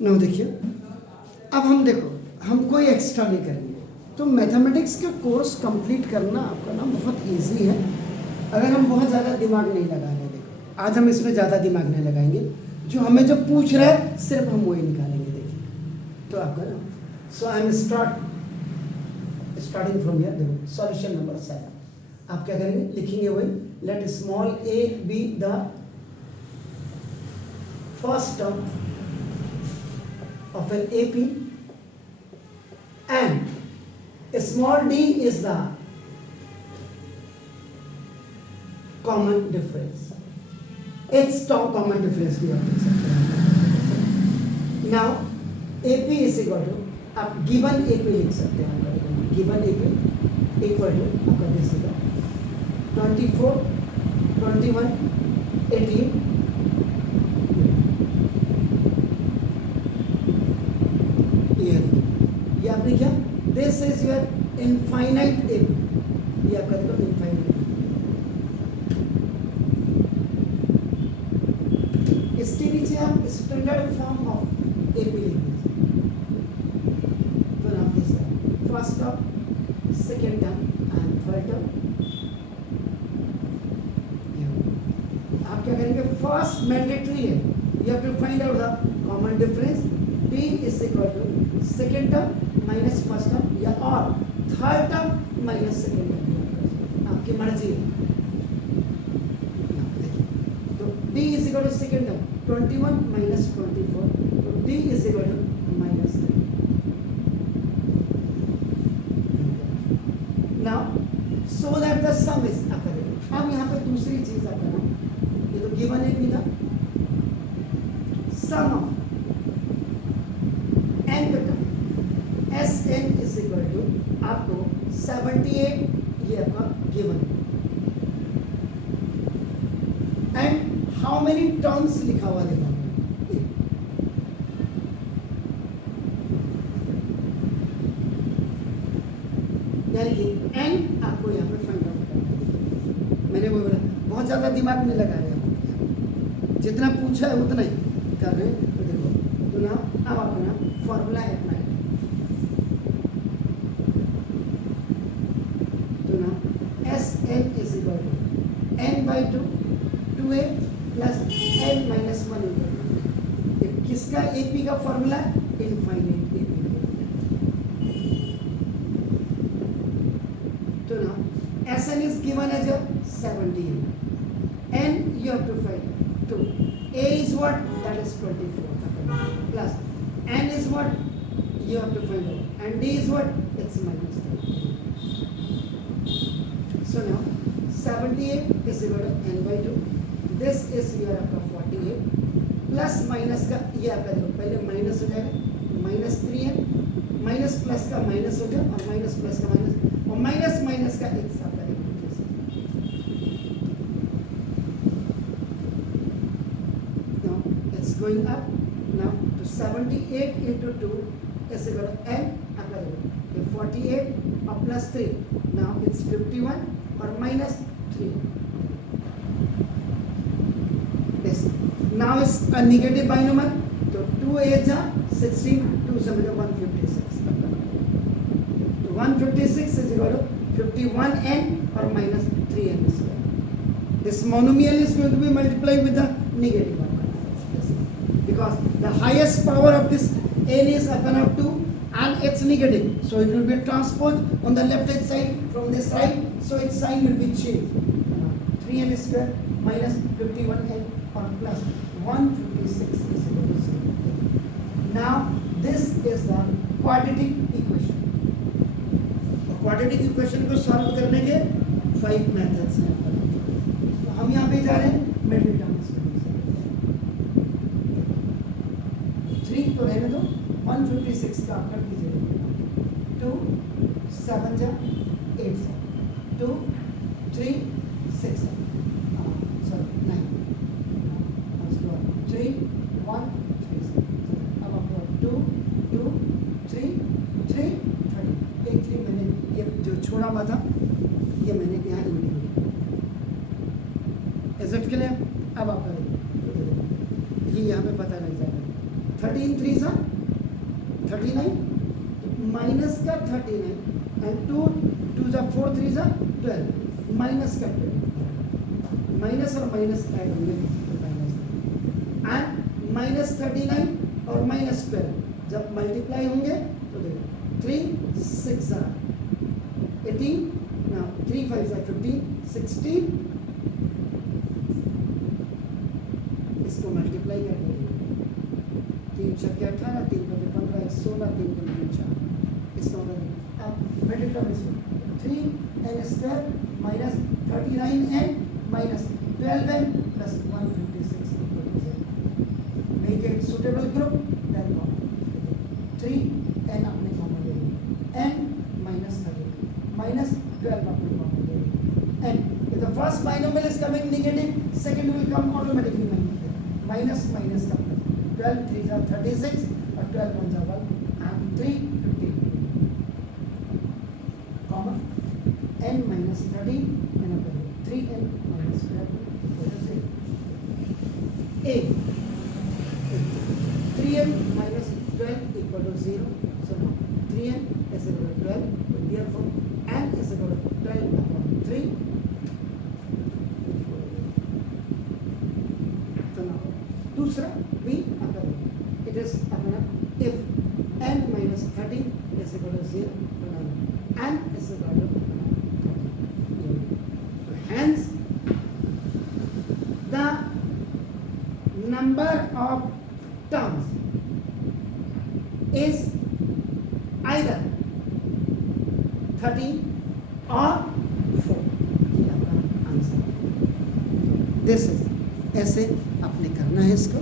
ना देखिए, अब हम देखो, हम कोई एक्स्ट्रा नहीं करेंगे। तो मैथमेटिक्स का कोर्स कंप्लीट करना आपका ना बहुत इजी है, अगर हम बहुत ज़्यादा दिमाग नहीं लगा रहे। देखो आज हम इसमें ज़्यादा दिमाग नहीं लगाएंगे, जो हमें जो पूछ रहा है सिर्फ हम वही निकालेंगे। देखिए तो आपका ना, so I am starting from here. देखो सॉल्यूशन नंबर 7 आप क्या करेंगे, लिखेंगे वही, let small a b the first term of an AP and a small d is the common difference. It's top common difference भी आप लिख सकते हैं। Now AP is equal to, आप given AP लिख सकते हैं। given AP equal to आपका दिस होगा 24, 21, 18 ये आपने क्या, this is your infinite A, ये आपका देखो इनफाइनाइट। इसके नीचे आप standard form of A P लिख दीजिए। तो नाम this first term, second term and third term. आप क्या करेंगे, फर्स्ट मैंडेटरी है, you have to find out the common difference. d is equal to second term minus first term, या और third term minus second term, आपकी मर्जी है। तो d is equal to second term 21 minus 24, तो d is equal to minus 3। Now so that the sum is, आप करेंगे अब यहाँ पे दूसरी चीज आप करना, ये तो गिवन है बिना sum of Sn is equal to आपको 78, ये आपका given, and how many terms लिखा हुआ देखो, यानी कि n आपको यहाँ पे फाइंड आउट करना है। मैंने वो बोला बहुत ज़्यादा दिमाग नहीं लगा रहे हैं, जितना पूछा है उतना ही कर रहे हैं। तो देखो तो ना अब आपको ना formula apply, Sn is equal to n by 2 2a plus n minus 1 into किसका AP का फॉर्मूला, इनफाइनाइट AP। तो ना Sn is given as 78, n you have to find 2, a is what, that is 24 plus n is what you have to find out, and d is what, it's minus 3. So now 78 is equal to n by 2, this is your आपका 48 plus minus का, ये आपका देखो पहले minus हो जाएगा, minus 3 है, minus plus का माइनस हो गया, और माइनस प्लस का माइनस, और माइनस माइनस का एक आपका देखो। Now it's going up now to 78 into 2 is equal to n आपका देखो 48 और प्लस 3, now it's 51 और minus 3। yes, now is a negative binomial, तो 2 8 जा 16, 2 समझो 156, तो 156 is equal to 51n और minus 3n square. This monomial is going to be multiplied with the negative one, because the highest power of this n is upon of 2 and it's negative, so it will be transposed on the left hand side from this side, so its sign will be changed. 3n square minus 51n or plus 156 is equal to 0. Now this is the quadratic equation. Quadratic equation को solve करने के 5 methods हैं, तो हम यहाँ पे जा रहे हैं मिडिल टर्म्स में। 3 तो रहने दो, 156 का आप कर दीजिए, 2 7 जा 8 जा 2 3 6 सॉरी 9, उसके बाद 3 1 3, अब आपको 2 2 3 3 30, एक 3 मैंने ये जो छोड़ा हुआ था ये मैंने यहाँ इंक्लूड किया। एजेट के लिए अब आप ये यहाँ पे पता लग जाएगा 13 3 सा 39 माइनस का 39 एंड 2 2 सा 4 3 सा 12 माइनस का 12 माइनस और माइनस ऐड होंगे एंड माइनस 39 और माइनस 12 जब मल्टीप्लाई होंगे तो देखो 3 6 सा 18 now 3 5 सा 15 16 इसको मल्टीप्लाई कर देंगे 3 छक्के 18 3 पंजे 15 16 3 पंजे 4 इसका मतलब अब मल्टीप्लाई इसको 3 n square minus 39 n minus 12 n plus 156 equal to 0 make it suitable group then 3 n अपने कॉमन ले लेंगे n minus 30 minus 12 अपने कॉमन ले लेंगे n if the first binomial is coming negative second will come automatically minus minus का 12 3 का 36 और 12 1 जा 1 and 3 15 comma n minus 30 and 3n minus 12 equal to 0 a 3n minus 12 equal to 0 so now 3n is equal to 12 so therefore n is equal to 12 upon 3 दूसरा भी अगर it is अपना if n minus 30 is equal to 0 n is equal to 30 hence the number of terms is either 30 or 4 ये आपका answer this is ऐसे आपने करना है इसको।